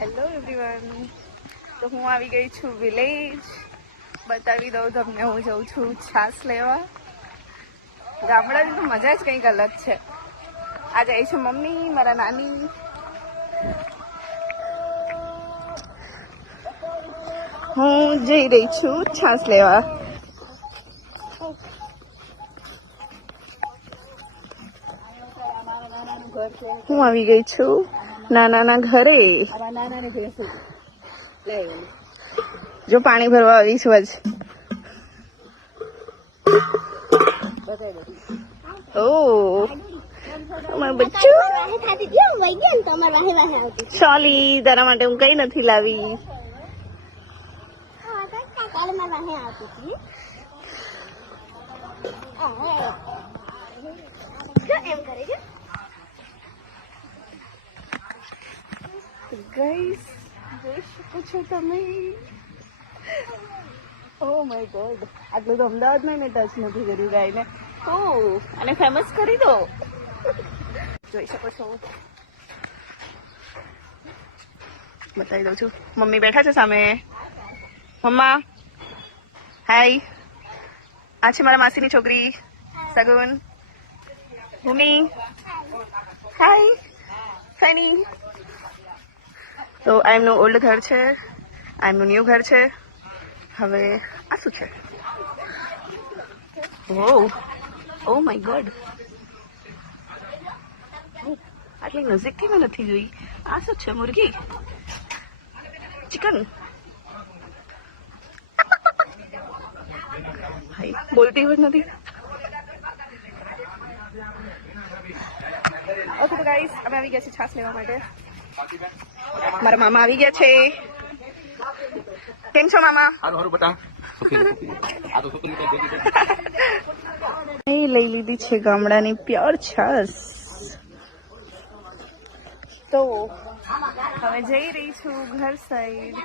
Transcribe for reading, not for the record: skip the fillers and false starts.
Hello everyone, તો હું આવી ગઈ છું વિલેજ. બતાવી દઉં તમને, હું જઉં છું છાસ લેવા. ગામડાની તો મજા જ કંઈક અલગ છે. આ જાય છે મમ્મી, મારા નાની. હું જઈ રહી છું છાસ લેવા. હું આવી ગઈ છું નાનાના ઘરે. જો પાણી ભરવા આવી છું આજ. સોલી, તારા માટે હું કઈ નથી લાવી. ગાઈસ, જોઈ શકો છો તમે. ઓ માય ગોડ, આટલું તો અમદાવાદમાં મેં ટચ નથી કર્યું ગાયને. અને ફેમસ કરી દો. જોઈ શકો છો, બતાવી દઉં છું. મમ્મી બેઠા છે સામે. મમ્મા હાય. આ છે મારા માસીની છોકરી સગુન. ભૂમિ હાય. ફેની. તો આ એમનું ઓલ્ડ ઘર છે, આ એમનું ન્યૂ ઘર છે. હવે આ શું છે? ઓ માય ગોડ, આટલી નજીકથી મેં નથી જોઈ. આ શું છે? મુર્ગી, ચિકન. બોલતી જ નથી. ઓકે તો ગાઈસ, અમે આવી ગયા છીએ છાસ લેવા માટે. મારા મામા આવી ગયા છે. કેમ છો મામા? લઈ લીધી છે ગામડાની પ્યોર છાસ. તો હવે જઈ રહી છું ઘર સાઈડ.